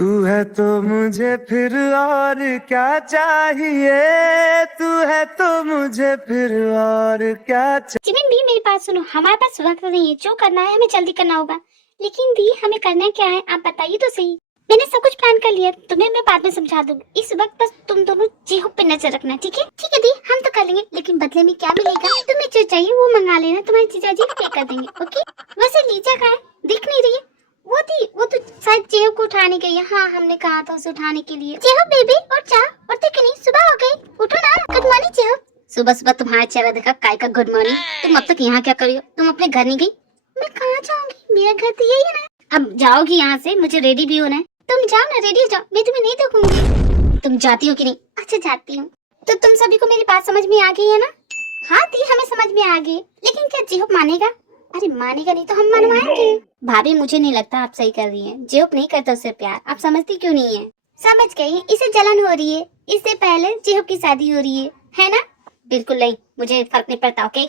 तू है तो मुझे फिर और क्या चाहिए, तू है तो मुझे फिर और क्या जिमिन भी मेरी बात सुनो, हमारे पास वक्त नहीं है, जो करना है हमें जल्दी करना होगा। लेकिन दी हमें करना क्या है आप बताइए तो सही। मैंने सब कुछ प्लान कर लिया, तुम्हें मैं बाद में समझा दूंगी। इस वक्त बस तुम दोनों जेहूब पे नजर रखना, ठीक है? ठीक है दी, हम तो कर लेंगे, लेकिन बदले में क्या मिलेगा? तुम्हें जो चाहिए वो मंगा लेना, तुम्हारे जीजाजी पे कर देंगे, ओके? वैसे लीजा कहाँ है? दिख नहीं रही है। वो थी, वो तो शायद जेहूब को उठाने गई है। हाँ हमने कहा था उसे उठाने के लिए। जेहूब बेबी और चाय और क्यों नहीं, सुबह हो गई, उठो ना। गुड मॉर्निंग जेहूब। सुबह सुबह तुम्हारा चेहरा देखा काय का गुड मॉर्निंग। तुम अब तक यहाँ क्या कर रही हो? तुम अपने घर नहीं गई? मैं कहाँ जाऊंगी, मेरा घर तो यही है ना। अब जाओगी यहाँ से, मुझे रेडी भी होना है। तुम जाओ ना, रेडी हो जाओ, मैं तुम्हें नहीं देखूंगी। तुम जाती हो कि नहीं? अच्छा जाती हूँ। तो तुम सभी को मेरी बात समझ में आ गई है ना? हाँ दी हमें समझ में आ गई, लेकिन क्या जेहूब मानेगा? अरे मानेगा नहीं तो हम मनवाएंगे। भाभी मुझे नहीं लगता आप सही कर रही हैं। जेहूब नहीं करता उससे प्यार, आप समझती क्यों नहीं है? समझ गई, इसे जलन हो रही है। इससे पहले जेहूब की शादी हो रही है ना? बिल्कुल नहीं, मुझे फर्क नहीं पड़ता, ओके?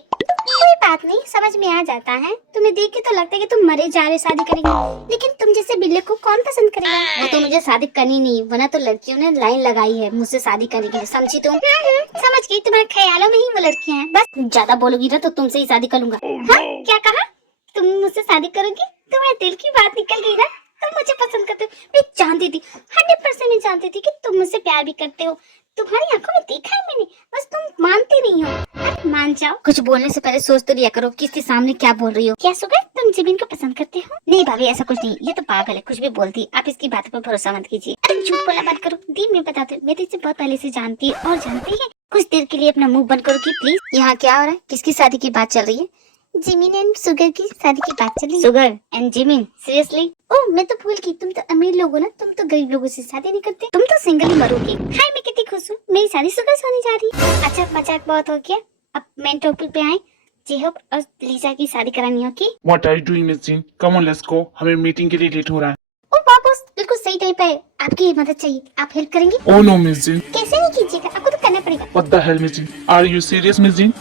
कोई बात नहीं, समझ में आ जाता है। तुम्हें देख के तो लगता है कि तुम मरे जा रहे शादी करेंगे, लेकिन तुम जैसे बिल्ले को कौन पसंद करेगा? वो तो मुझे शादी करनी नहीं, वरना तो लड़कियों ने लाइन लगाई है मुझसे शादी करने के लिए, समझी तुम? समझ गई, तुम्हारे ख्यालों में ही वो लड़कियां हैं। बस ज्यादा बोलोगी ना तो तुमसे ही शादी कर लूंगा। हाँ क्या कहा? तुम मुझसे शादी करोगी? तुम्हारे दिल की बात निकल गई ना, तुम मुझे पसंद करते हो। मैं जानती थी, 100% मैं जानती थी कि तुम मुझसे प्यार भी करते हो। तुम्हारी आंखों में देखा है मैंने, बस तुम मानते नहीं हो। अरे मान जाओ। कुछ बोलने से पहले सोच तो लिया करो, किसके सामने क्या बोल रही हो। क्या सुगर, तुम जिबिन को पसंद करते हो? नहीं भाभी ऐसा कुछ नहीं, ये तो पागल है, कुछ भी बोलती। आप इसकी बातों पर भरोसा मत कीजिए। अरे झूठ बोलना बंद करो दी, मैं बताती हूँ, मैं तो इसे बहुत पहले से जानती है। और जानती है, कुछ देर के लिए अपना मुंह बंद करो की प्लीज। यहाँ क्या हो रहा है? किसकी शादी की बात चल रही है? जिमिन एंड सुगर की शादी की बात चली। Suga and Jimin, seriously? Oh मैं तो भूल गई, तुम तो अमीर लोग हो ना, तुम तो गरीब लोगों से शादी नहीं करते, तुम तो सिंगल ही मरोगे। हाय मैं कितनी खुश हूँ, मेरी शादी सुगर से होने जा रही है। अच्छा मजाक बहुत हो गया, अब मेन टॉपिक पे आए। जेहूब और लीजा की शादी करानी है, okay? What are you doing, Miss Jean? Come on, let's go. हमें मीटिंग के लिए लेट हो रहा है। ओ वापस बिल्कुल सही टाइम पे। आपकी मदद चाहिए, आप हेल्प करेंगे? Oh no, Miss Jean. कैसे नहीं कीजिएगा, आपको तो करना पड़ेगा। What the hell, Miss Jean? Are you serious, Miss Jean?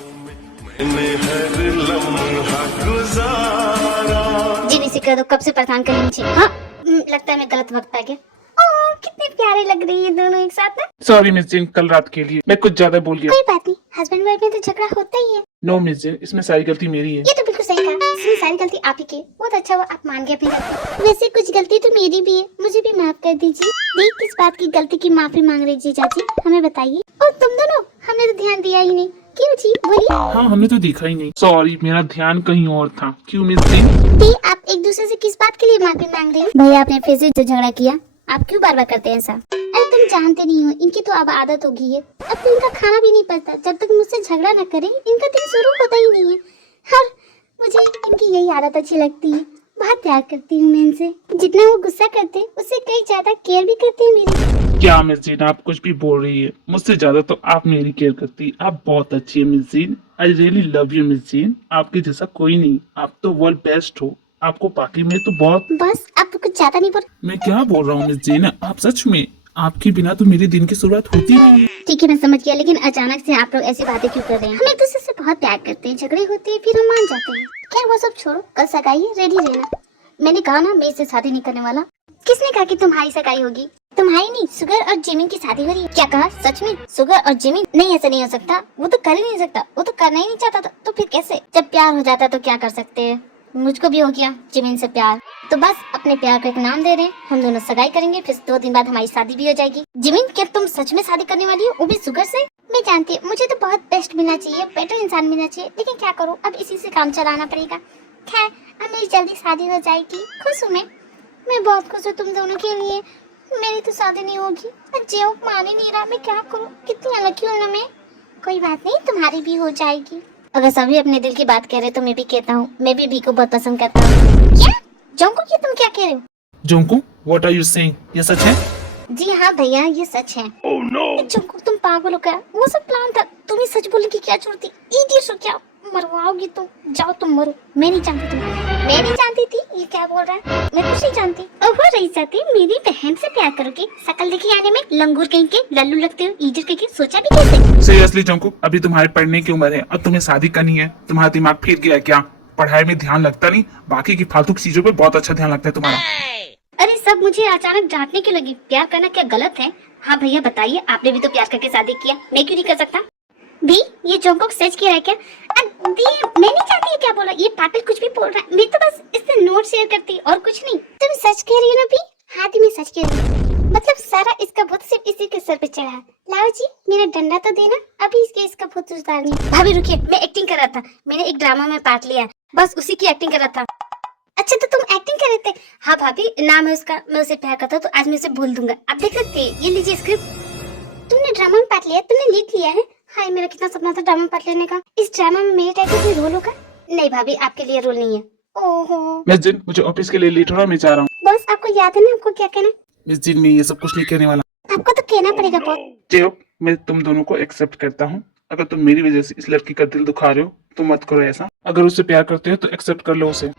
जी नहीं सिखा दो, कब से परेशान कर मुझे। हाँ लगता है मैं गलत वक्त आ गया। ओह कितने प्यारे लग रही है दोनों एक साथ ना। Sorry, Miss Jean. कल रात के लिए मैं कुछ ज्यादा बोल गया। कोई बात नहीं, हस्बैंड वाइफ में तो झगड़ा होता ही है। No, Miss Jean. इसमें सारी गलती मेरी है। ये तो बिल्कुल सही कहा, इसमें सारी गलती आप ही की। बहुत अच्छा हुआ आप मान गए अपनी गलती। वैसे कुछ गलती तो मेरी भी है, मुझे भी माफ कर दीजिए। देख किस बात की गलती की माफी मांग रही जी चाची, हमें बताइए। और तुम दोनों, हमने तो ध्यान दिया ही नहीं। क्यों जी बोलिए। हाँ हमने तो देखा ही नहीं। सॉरी मेरा ध्यान कहीं और था। क्यों मिस जीन? दी आप एक दूसरे से किस बात के लिए माफी मांग रहे हो? भैया आपने फिर से जो झगड़ा किया, आप क्यों बार बार करते हैं ऐसा? अरे तुम जानते नहीं हो, इनकी तो अब आदत हो गई है। अब तो इनका खाना भी नहीं पड़ता जब तक मुझसे झगड़ा न करे, इनका दिन शुरू होता ही नहीं है। और मुझे इनकी यही आदत अच्छी लगती है, बहुत प्यार करती हूँ मैं इनसे। जितना वो गुस्सा करते हैं उससे कई ज्यादा केयर भी करते हैं मेरी। क्या मिस जीन आप कुछ भी बोल रही है? मुझसे ज्यादा तो आप मेरी केयर करती है। आप बहुत अच्छी है miss gene. I really love you miss gene. आपके जैसा कोई नहीं, आप तो वर्ल्ड बेस्ट हो। आपको बाकी में तो बहुत। बस आप कुछ ज्यादा नहीं बोल। मैं क्या बोल रहा हूँ मिस जीन, आप सच में, आपके बिना तो मेरे दिन की शुरुआत होती नहीं है। ठीक है मैं समझ गया, लेकिन अचानक से आप लोग ऐसी बातें क्यों कर रहे हैं? हम एक दूसरे से बहुत प्यार करते हैं, झगड़े होते हैं फिर हम मान जाते हैं। खैर वो सब छोड़ो, कल सगाई है, रेडी रहना। मैंने कहा ना मैं इससे शादी नहीं करने वाला। किसने कहा कि तुम्हारी सगाई होगी? तुम्हारी नहीं, सुगर और जिमिन की शादी हो रही है। क्या कहा? सच में? सुगर और जिमिन? नहीं ऐसा नहीं हो सकता, वो तो कर ही नहीं सकता, वो तो करना ही नहीं चाहता था। तो फिर कैसे? जब प्यार हो जाता है तो क्या कर सकते हैं। मुझको भी हो गया जिमिन से प्यार, तो बस अपने प्यार को एक नाम दे रहे हैं। हम दोनों सगाई करेंगे, फिर 2 दिन बाद हमारी शादी भी हो जाएगी। जिमिन क्या तुम सच में शादी करने वाली हो, वो भी सुगर से? मैं जानती हूँ मुझे तो बहुत बेस्ट मिलना चाहिए, बेटर इंसान मिलना चाहिए, लेकिन क्या करूँ, अब इसी से काम चलाना पड़ेगा। खैर अब मेरी जल्दी शादी हो जाएगी। खुश हूँ मैं बहुत खुश हूँ तुम दोनों के लिए। मेरी तो शादी नहीं होगी, जेहूब माने नहीं रहा, मैं क्या करूँ, कितनी अलग हूँ ना मैं। कोई बात नहीं, तुम्हारी भी हो जाएगी। अगर सभी अपने दिल की बात कह रहे तो मैं भी कहता हूँ, मैं भी को बहुत पसंद करता हूँ। क्या जोंको, ये तुम क्या कह रहे हो? जोंको, व्हाट आर यू सेइंग? ये सच है? जी हाँ भैया ये सच है। Oh no! जोंको तुम पागल हो क्या? वो सब प्लान था, तुम्हें सच बोलने की क्या जरूरत थी? इडियट हो क्या? मरवाओगी तुम, जाओ तुम मरो। मैं नहीं जानती तुम, मैं नहीं जानती थी। ये क्या बोल रहा है? मैं कुछ नहीं जानती। ओहो रही जाती, मेरी बहन से प्यार करोगे? शकल देखी आने में लंगूर कहीं के लल्लू लगते हो, इडियट कहीं के, सोचा भी कैसे? सीरियसली जोंको, अभी तुम्हारे पढ़ने की उम्र है, अब तुम्हें शादी करनी है। तुम्हारा दिमाग फिर गया क्या? पढ़ाई में ध्यान लगता नहीं, बाकी की फालतू चीजों पे बहुत अच्छा ध्यान लगता है तुम्हारा। अरे सब मुझे अचानक डांटने क्यों लगी? प्यार करना क्या गलत है? हाँ भैया बताइए, आपने भी तो प्यार करके शादी किया, मैं क्यों नहीं कर सकता? भी ये जोंगकुक सच कह रहा है क्या? दी मैं नहीं चाहती है, क्या बोला ये पागल? कुछ भी बोल रहा है, मैं तो बस इससे नोट शेयर करती और कुछ नहीं। तुम सच कह रही हो ना भी? हाँ दी मैं सच कह रही हूँ। मतलब सारा इसका भूत सिर्फ इसी के सर पे चढ़ा है। लाओ जी मेरा डंडा तो देना, अभी इसका भूत उतारनी। भाभी रुकिए, मैं एक्टिंग कर रहा था, मैंने एक ड्रामा में पार्ट लिया है, बस उसी की एक्टिंग कर रहा था। अच्छा तो तुम एक्टिंग कर रहे थे? हाँ भाभी, नाम है उसका, मैं उसे प्यार करता हूँ तो आज मैं उसे भूल दूंगा। आप देख सकते हैं, ये लीजिए स्क्रिप्ट। तुमने ड्रामा में पार्ट लिया, तुमने लीड लिया है? हाय मेरा कितना सपना था ड्रामा में पार्ट लेने का। इस ड्रामा में मेरे टाइप का कोई रोल होगा? नहीं भाभी, आपके लिए रोल नहीं है। ओहो मिस जिन, मुझे ऑफिस के लिए लेट हो रहा है, मैं जा रहा हूँ। बॉस, आपको याद है ना आपको क्या कहना? मिस जिन, मैं ये सब कुछ नहीं कहने वाला। आपको तो कहना पड़ेगा बॉस। जेहोक, मैं तुम दोनों को एक्सेप्ट करता हूँ। अगर तुम मेरी वजह से इस लड़की का दिल दुखा रहे हो तो मत करो ऐसा। अगर उससे प्यार करते हो तो एक्सेप्ट कर लो उसे,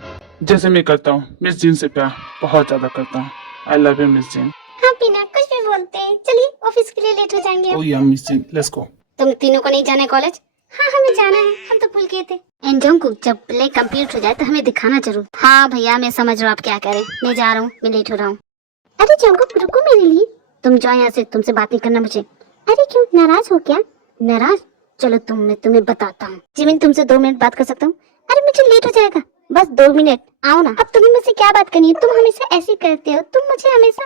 जैसे मैं करता हूँ। मिस जिन से प्यार बहुत ज्यादा करता हूँ। आई लव यू मिस जिन। हाँ बिना कुछ भी बोलते हैं, चलिए ऑफिस के लिए लेट हो जाएंगे। ओह या मिस जिन, लेट्स गो। तुम तीनों को नहीं जाना है कॉलेज? हाँ हमें जाना है, हम तो भूल गए थे। एंड जोंगकुक, जब प्ले कंप्लीट हो जाए तो हमें दिखाना जरूर। हाँ भैया मैं समझ रहा हूँ आप क्या कह रहे हैं, मैं जा रहा हूँ, मैं लेट हो रहा हूँ। अरे जोंगकुक रुको मेरे लिए। तुम जाओ यहाँ से, तुमसे बात नहीं करना मुझे। अरे क्यों, नाराज हो क्या? नाराज? चलो मैं तुम्हें बताता हूँ। जिमिन तुमसे 2 मिनट बात कर सकता हूँ? अरे मुझे लेट हो जाएगा, बस 2 मिनट, आओ ना। अब तुम्हें मुझसे क्या बात करनी है? तुम हमेशा ऐसे करते हो, तुम मुझे हमेशा।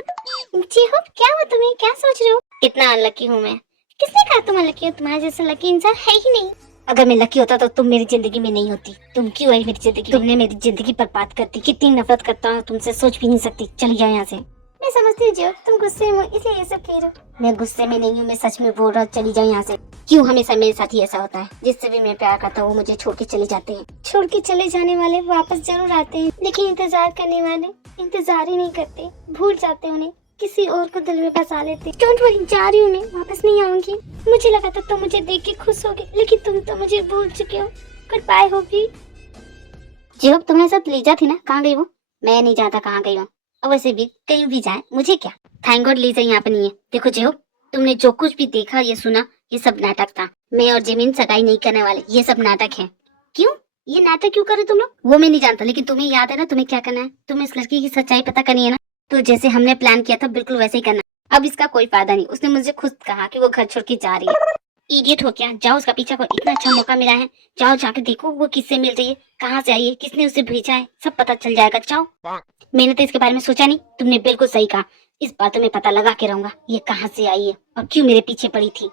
जी हो, क्या हुआ तुम्हें, क्या सोच रहे हो? कितना अनलकी हूँ मैं। किसने कहा तुम अनलकी हो? तुम्हारे जैसा लकी इंसान है ही नहीं। अगर मैं लकी होता तो तुम मेरी जिंदगी में नहीं होती। तुम क्यों आई मेरी जिंदगी? तुमने मेरी जिंदगी बर्बाद कर दी। कितनी नफरत करता हूँ तुमसे, सोच भी नहीं सकती। चली जाओ यहाँ से। मैं समझती हूँ तुम गुस्से में हो, इसलिए ये सब कह रहे हो। मैं गुस्से में नहीं हूँ, मैं सच में बोल रहा हूँ, चली जाओ यहाँ से। क्यों हमेशा मेरे साथ ही ऐसा होता है? जिससे भी मैं प्यार करता हूँ वो मुझे छोड़ के चले जाते हैं। छोड़ के चले जाने वाले वापस जरूर आते हैं, लेकिन इंतजार करने वाले इंतजार ही नहीं करते, भूल जाते उन्हें, किसी और को दिल में बसा लेते। डोंट वरी, जा रही हूँ मैं, वापस नहीं आऊंगी। मुझे लगा था तुम मुझे देख के खुश होगे, लेकिन तुम तो मुझे भूल चुके हो। गुड बाय होगी। जो तुम्हारे साथ लीजा थी ना, कहाँ गई वो? मैं नहीं जानता कहाँ गई हो, और वैसे भी कहीं भी जाए मुझे क्या। थैंक गॉड लीजा यहाँ पे नहीं है। देखो जेहो, तुमने जो कुछ भी देखा ये सुना, ये सब नाटक था। मैं और जिमिन सगाई नहीं करने वाले, ये सब नाटक है। क्यों ये नाटक क्यों कर रहे तुम लोग? वो मैं नहीं जानता, लेकिन तुम्हें याद है ना तुम्हें क्या करना है? तुम्हें इस लड़की की सच्चाई पता करनी है ना, तो जैसे हमने प्लान किया था बिल्कुल वैसे ही करना। अब इसका कोई फायदा नहीं, उसने मुझे खुद कहा कि वो घर छोड़ के जा रही है। इडियट हो क्या? जाओ उसका पीछा करो, इतना अच्छा मौका मिला है, जाओ जाके देखो वो किससे मिल रही है, कहाँ से आई है, किसने उसे भेजा है, सब पता चल जाएगा। जाओ। मैंने तो इसके बारे में सोचा नहीं, तुमने बिल्कुल सही कहा। इस बार तो मैं पता लगा के रहूंगा ये कहाँ से आई है और क्यों मेरे पीछे पड़ी थी।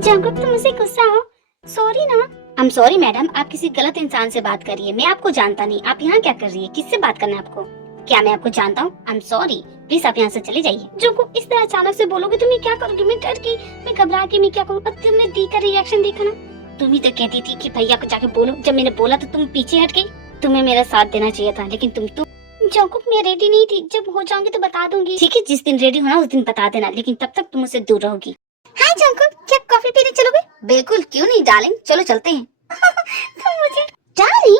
जंगकुक तुम मुझसे गुस्सा हो? सॉरी ना। आई एम सॉरी मैडम, आप किसी गलत इंसान से बात कर रही है, मैं आपको जानता नहीं। आप यहाँ क्या कर रही है, किससे बात करना है आपको? क्या मैं आपको जानता हूँ? आई एम सॉरी, प्लीज आप यहाँ से चले जाइए। जंगकुक इस तरह अचानक से बोलोगे तो मैं क्या करूँगी? मैं डर गई, मैं घबरा के मैं क्या करूँ? अब तुमने दी का रिएक्शन देखा ना, तुम ही तो कहती थी कि भैया को जाके बोलो। जब मैंने बोला तो तुम पीछे हट गई। तुम्हें मेरा साथ देना चाहिए था, लेकिन तुम तो। जंगकुक मैं रेडी नहीं थी, जब हो जाऊंगी तो बता दूंगी। ठीक है, जिस दिन रेडी होना उस दिन बता देना, लेकिन तब तक तुम मुझसे दूर रहोगी। हाय जंगकुक, क्या कॉफी पीने चलोगे? बिल्कुल, क्यों नहीं डार्लिंग, चलो चलते हैं। तुम मुझे डार्लिंग?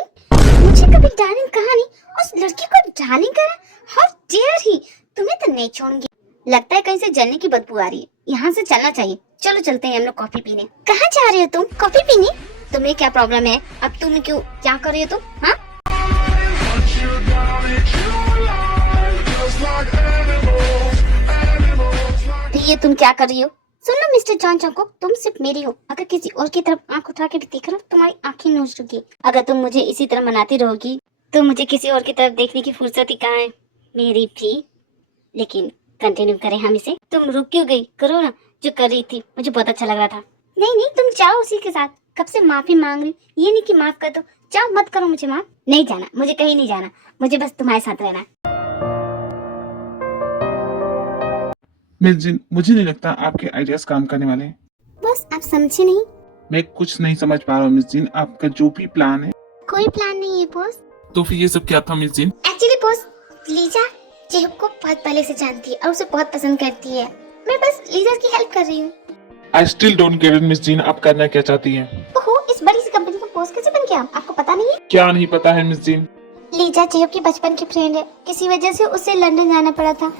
मुझे कभी डार्लिंग कहा नहीं, उस लड़की को डार्लिंग करा। हाउ डेयर ही, तुम्हें तो नहीं छोड़ूंगी। लगता है कहीं से जलने की बदबू आ रही है, यहाँ से चलना चाहिए। चलो चलते हैं हम लोग कॉफी पीने। कहाँ जा रहे हो तुम? कॉफी पीने? तुम्हें क्या प्रॉब्लम है? अब तुम क्यों, क्या कर रही हो तुम? हाँ ये तुम क्या कर रही हो? सुन लो मिस्टर जॉन जंगकुक, तुम सिर्फ मेरी हो। अगर किसी और की तरफ आंख उठा के भी देख रहा तुम्हारी आंखें नोच लूंगी। अगर तुम मुझे इसी तरह मनाती रहोगी तो मुझे किसी और की तरफ देखने की फुर्सत ही कहाँ है मेरी भी। लेकिन कंटिन्यू करें हम इसे। तुम रुक क्यों गई? करो ना जो कर रही थी, मुझे बहुत अच्छा लग रहा था। नहीं नहीं, तुम जाओ उसी के साथ। कब से माफी मांग रही, ये नहीं कि माफ कर दो। जाओ, मत करो मुझे माफ। नहीं जाना, मुझे कहीं नहीं जाना, मुझे बस तुम्हारे साथ रहना। मिस जिन, मुझे नहीं लगता आपके आइडियाज काम करने वाले हैं। बस आप समझे नहीं। मैं कुछ नहीं समझ पा रहा हूँ मिस जिन, आपका जो भी प्लान है। कोई प्लान नहीं है बॉस। तो फिर ये सब क्या था मिस जिन? एक्चुअली बॉस, लीजा जेहूब को बहुत पहले से जानती है और उसे बहुत पसंद करती है। मैं बस लीजा की हेल्प कर रही हूँ। I still don't get it Miss Jin, आप करना क्या चाहती हैं? ओहो, इस बड़ी सी कंपनी का बॉस कैसे बन गया? आपको पता नहीं है? क्या नहीं पता है मिस जिन? लीजा जेहूब की बचपन की फ्रेंड है, किसी वजह से उसे लंदन जाना पड़ा था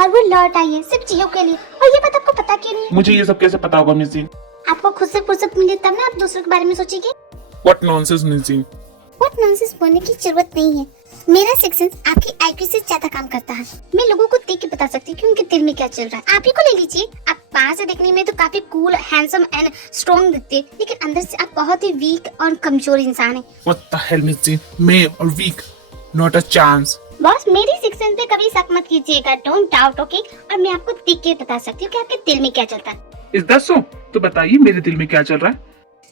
और वो लौट आई है सिर्फ जेहूब के लिए। और ये बात आपको पता क्यों नहीं है? मुझे ये सब कैसे पता होगा मिस जिन? आपको खुद से फुर्सत मिले तब ना आप दूसरों के बारे में सोचेंगे। What nonsense miss Jin? What nonsense बोलने की जरूरत नहीं है। मेरा सिक्स सेंस आपकी आईक्यू से ज्यादा काम करता है। मैं लोगों को देख के बता सकती हूँ कि उनके दिल में क्या चल रहा है। आप ही को ले लीजिए, आप बाहर से देखने में तो काफी कूल, हैंडसम एंड स्ट्रॉन्ग दिखते हैं, लेकिन अंदर से आप बहुत ही वीक और कमजोर इंसान हैं। What the hell, Miss Jean? मैं और weak, not a chance. Boss, मेरी सिक्स सेंस पे कभी शक मत कीजिएगा, डोंट डाउट, ओके? और मैं आपको देख के बता सकती हूँ कि आपके दिल में क्या चलता है। Is that so? तो बताइए मेरे दिल में क्या चल रहा है?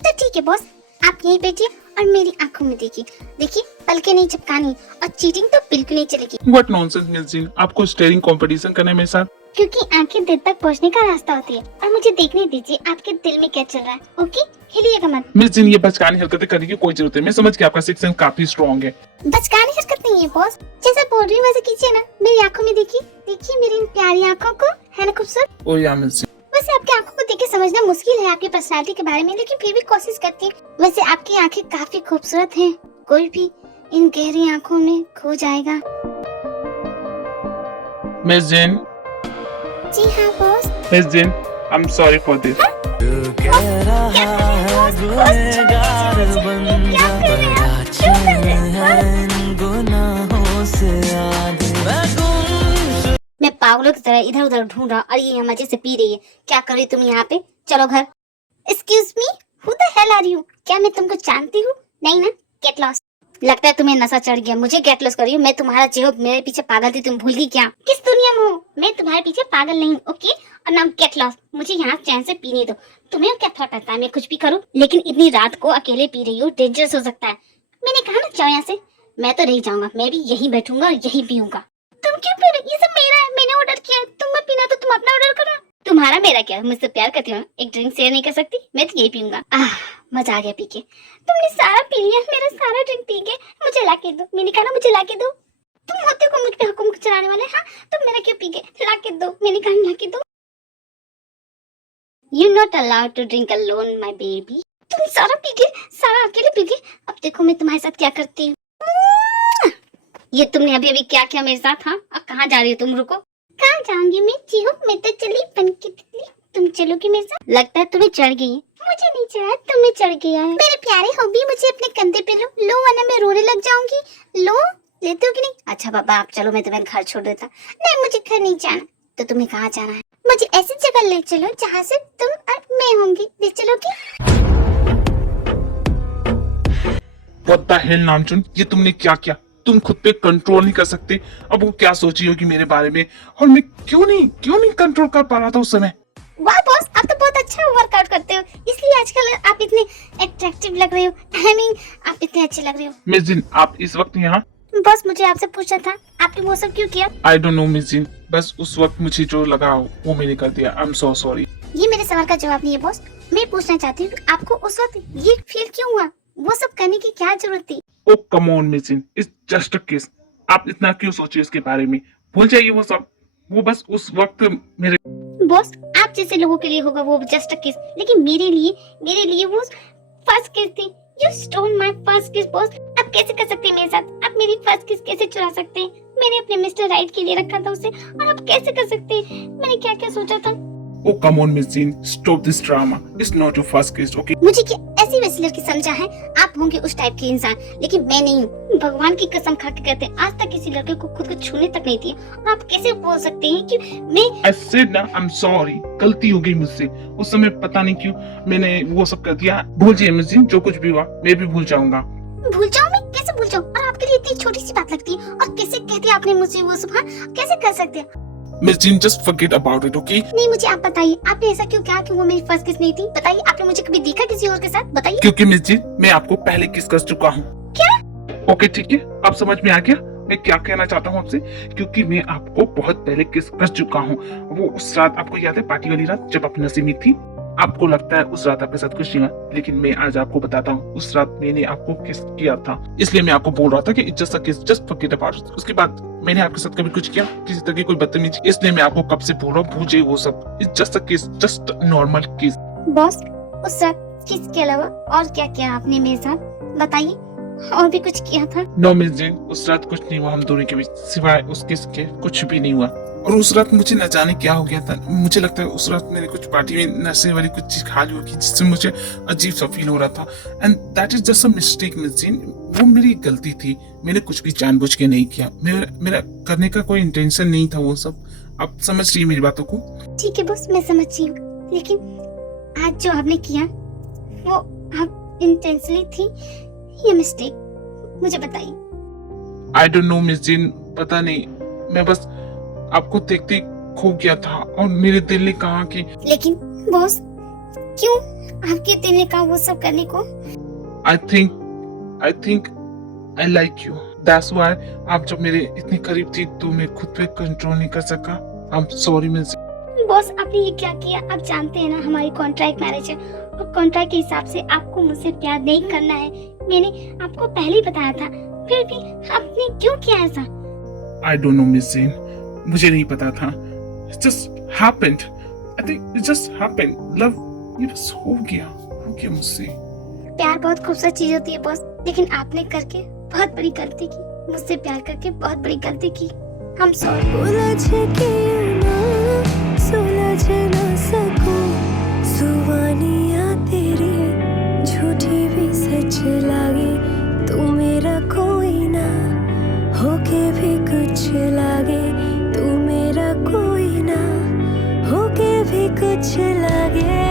तो ठीक है बॉस, आप यहीं बैठिए और मेरी आंखों में देखिए। देखिए, पलके नहीं झपकानी और चीटिंग तो बिल्कुल नहीं चलेगी। What nonsense, Miss Jean? आपको स्टेरिंग कंपटीशन करना है मेरे साथ? क्योंकि आंखें दिल तक पहुंचने का रास्ता होती है और मुझे देखने दीजिए आपके दिल में क्या चल रहा है, ओके? हिलिएगा मत। मिस जिन, ये बचकानी हरकतें करने की कोई जरूरत है। मैं समझ गया आपका सिक्स सेंस काफी स्ट्रॉन्ग है। बचकानी हरकत नहीं है बॉस, जैसा बोल रही हूँ वैसे कीजिए ना। मेरी आंखों में देखिए, देखिए मेरी इन प्यारी आंखों को, है ना खूबसूरत? ओ या मिस जिन, वैसे आपकी आंखों को देख के समझना मुश्किल है आपकी पर्सनालिटी के बारे में, लेकिन फिर भी कोशिश करती हूँ। वैसे आपकी आंखें काफी खूबसूरत हैं, कोई भी इन गहरी आंखों में खो जाएगा। मिस जिन, जी हाँ boss. Miss Jin, I am sorry for this. मैं पागलों की तरह इधर उधर ढूंढ रहा और ये यहाँ मजे से पी रही है। क्या कर रही हो तुम यहाँ पे? चलो घर। Excuse me, who the hell are you? क्या मैं तुमको जानती हूँ? नहीं ना? Get lost. लगता है तुम्हें नशा चढ़ गया। मुझे गेट लॉस्ट करियो। मैं तुम्हारा जेब मेरे पीछे पागल थी, तुम भूल गई क्या? किस दुनिया में हो? मैं तुम्हारे पीछे पागल नहीं, ओके? और नाम गेट लॉस्ट। मुझे यहाँ चैन से पीने दो। तुम्हें क्या फर्क पड़ता है मैं कुछ भी करूँ? लेकिन इतनी रात को अकेले पी रही हो, डेंजरस हो सकता है। मैंने कहा ना जाओ यहाँ से। मैं तो नहीं जाऊंगा, मैं भी यहीं बैठूंगा और यहीं पीऊंगा। तुम क्यों पी रही? ये सब मेरा है, मैंने ऑर्डर किया है। तुम मत पीना तो तुम अपना ऑर्डर करो। तुम्हारा मेरा क्या? मुझसे प्यार करती हो ना? एक ड्रिंक शेयर नहीं कर सकती? मैं तो यही पीऊंगा। मजा आ गया पी के। तुमने सारा पी लिया, मेरा सारा ड्रिंक पी गए। मुझे लाके दो। मैंने कहा ना मुझे लाके दो। तुम होते को मुझ पे हुक्म चलाने वाले। हाँ, तुम मेरा क्यों पी गए? लाके दो। मैंने कहा लाके दो। You not allowed to drink alone, my baby. तुम सारा पी गए, सारा अकेले पी गए। अब देखो मैं तुम्हारे साथ क्या करती हूँ। ये तुमने अभी अभी क्या किया मेरे साथ? हाँ, अब कहाँ जा रही हो तुम? रुको। कहाँ जाऊंगी मैं? चीहू, मैं तो चली बन की तितली। तुम चलोगी मेरे साथ? लगता है तुम्हें चढ़ गई है। मुझे नहीं चढ़ा, तुम्हें चढ़ गया है। मेरे प्यारे हॉबी, मुझे अपने कंधे पे लो। लो वरना मैं रोने लग जाऊंगी। लो, लेते हो कि नहीं? अच्छा बाबा आप चलो, मैं तुम्हें घर छोड़ देता। नहीं मुझे घर नहीं जाना। तो तुम्हें कहाँ जाना है? मुझे ऐसी जगह ले चलो जहाँ से तुम और मैं होंगी। ले चलोगी? What the hell नामचुन, ये तुमने क्या किया? तुम खुद पे कंट्रोल नहीं कर सकते। अब वो क्या सोची होगी मेरे बारे में, और मैं क्यों नहीं कंट्रोल कर पा रहा था उस समय। वाह बॉस, आप तो बहुत अच्छा वर्कआउट करते हो, इसलिए आजकल आप इतने अट्रैक्टिव लग रहे हो। आई मीन आप इतने अच्छे लग रहे हो। मिस जिन, आप इस वक्त यहाँ? बॉस मुझे आपसे पूछना था, आपने वो सब क्यों किया? आई डोंट नो मिस जिन, बस उस वक्त मुझे जो लगा वो मैंने कर दिया। I am so sorry. ये मेरे सवाल का जवाब नहीं है बॉस। मैं पूछना चाहती हूँ आपको उस वक्त ये फील क्यों हुआ? वो सब करने की क्या जरूरत थी? Oh come on Miss Jin, it's just a kiss. आप इतना क्यों सोचिए इसके बारे में? भूल जाइए वो सब। वो बस उस वक्त मेरे। बॉस आप जैसे लोगों के लिए होगा वो जस्ट अ किस, लेकिन मेरे लिए वो फर्स्ट किस थी। यू स्टोल माय फर्स्ट किस बॉस। आप कैसे कर सकते हैं मेरे साथ? आप मेरी फर्स्ट किस कैसे चुरा सकते हैं? मैंने अपने मिस्टर राइट के लिए रखा था उसे, और आप कैसे कर सकते हैं? मैंने क्या क्या सोचा था। Oh come on Miss Jin, stop this drama. It's not your first kiss, okay? मुझे क्या ऐसी वैसी लड़की समझा है? आप होंगे उस टाइप के इंसान, लेकिन मैं नहीं हूँ। भगवान की कसम खा के कहते हैं, आज तक किसी लड़के को खुद को छूने तक नहीं दिया। और आप कैसे बोल सकते हैं कि मैं? I said ना, I'm sorry, गलती हो गई मुझसे। उस समय पता नहीं क्यों मैंने वो सब कर दिया। भूल जाइए मिस जिन, जो कुछ भी हुआ मैं भी भूल जाऊंगा। भूल जाऊँ मैं? कैसे भूल जाऊँ? और आपके लिए इतनी छोटी सी बात लगती है, और कैसे कहती है आपने मुझसे वो सब? हाँ, कैसे कर सकते हैं? Miss Jin just forget about it, okay? नहीं मुझे आप बताइए, आपने ऐसा क्यों किया कि वो मेरी फर्स्ट किस नहीं थी? बताइए, आपने मुझे कभी देखा किसी और के साथ? बताइए। क्योंकि मिस जिन मैं आपको पहले किस कर चुका हूँ। क्या? ओके ठीक है, अब समझ में आ गया मैं क्या कहना चाहता हूँ आपसे। क्योंकि मैं आपको बहुत पहले किस कर चुका हूँ। वो उस रात आपको याद है, पार्टी वाली रात जब आप नशे में थी। आपको लगता है उस रात आपके साथ कुछ नहीं हुआ, लेकिन मैं आज आपको बताता हूँ उस रात मैंने आपको किस किया था। इसलिए मैं आपको बोल रहा था कि इट्स जस्ट अ किस, जस्ट फॉरगेट अबाउट इट। उसके बाद मैंने आपके साथ कभी कुछ किया, किसी तरह की कोई बदतमीजी? इसलिए मैं आपको कब से बोल रहा हूँ, भूलिए वो सब। इट्स जस्ट अ किस, जस्ट नॉर्मल किस। बॉस उस रात किस के अलावा और क्या किया आपने मेरे साथ? बताइए, और भी कुछ किया था? नो मिस जिन, उस रात कुछ नहीं हुआ हम दोनों के बीच, सिवाय उस किस के कुछ भी नहीं हुआ। और उस रात मुझे न जाने क्या हो गया था, मुझे लगता है उस रात मैंने कुछ पार्टी में नशे वाली कुछ चीज खा ली होगी जिससे मुझे अजीब सा फील हो रहा था। And that is just a mistake miss gene, वो मेरी गलती थी, मैंने कुछ भी जानबूझ के नहीं किया, मेरा करने का कोई इंटेंशन नहीं था वो सब। आप समझ रही है मेरी बातों को? ठीक है बॉस, मैं समझ रही हूँ, लेकिन आज जो आपने किया वो आप इंटेंशनली थी या मिस्टेक, मुझे बताइए। I don't know miss gene, पता नहीं, मैं बस आपको देखते खो गया था और मेरे दिल ने कहा कि लेकिन बॉस क्यों आपके दिल ने कहा वो सब करने को? I think I like you, that's why. आप जब मेरे इतनी करीब थी तो मैं खुद पे कंट्रोल नहीं कर सका। आई एम सॉरी मिस। बॉस आपने ये क्या किया? आप जानते हैं ना हमारी कॉन्ट्रैक्ट मैरिज है और कॉन्ट्रैक्ट के हिसाब से आपको मुझसे प्यार नहीं करना है, मैंने आपको पहले ही बताया था, फिर भी आपने क्यों किया ऐसा? I don't know miss gene, मुझे नहीं पता था, it just happened, I think it just happened. Love ये बस हो गया मुझसे। प्यार बहुत खूबसूरत चीज होती है बॉस, लेकिन आपने करके बहुत बड़ी गलती की, मुझसे प्यार करके बहुत बड़ी गलती की। हम सॉरी। सुलझ ना सकूं जुबानियां तेरी झूठी भी सच लागे, तू मेरा कोई ना होके भी कुछ लागे, तू मेरा कोई ना होके भी कुछ लागे।